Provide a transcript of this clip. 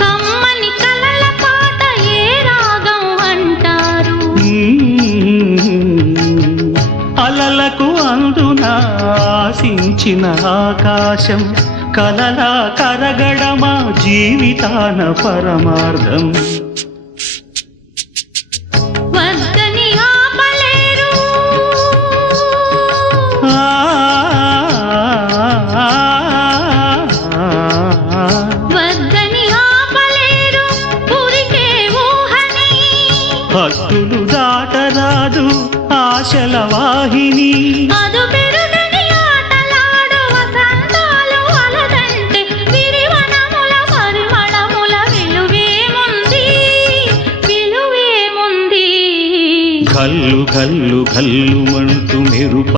కమ్మని కలల పాట ఏ రాగం అంటారు? అలలకు అందున ఆశించిన ఆకాశం కలలా కరగడమా జీవితాన పరమార్థం. హద్దులు దాటరాదు ఆశల వాహిని. కల్లు కల్లు కల్లు మంటూ మెరుప